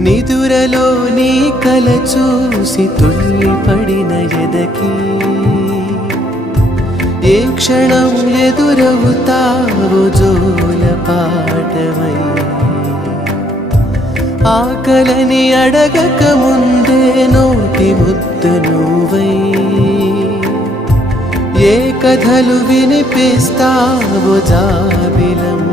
నిదురలో నీ కల చూసి తుళ్ళిపడిన ఎదకి ఏ క్షణం ఎదురవుతావో జోల పాటవై ఆకలని అడగక ముందే నోటి ముద్ద నువ్వై ఏ కథలు వినిపిస్తావో జాబిలమ్మ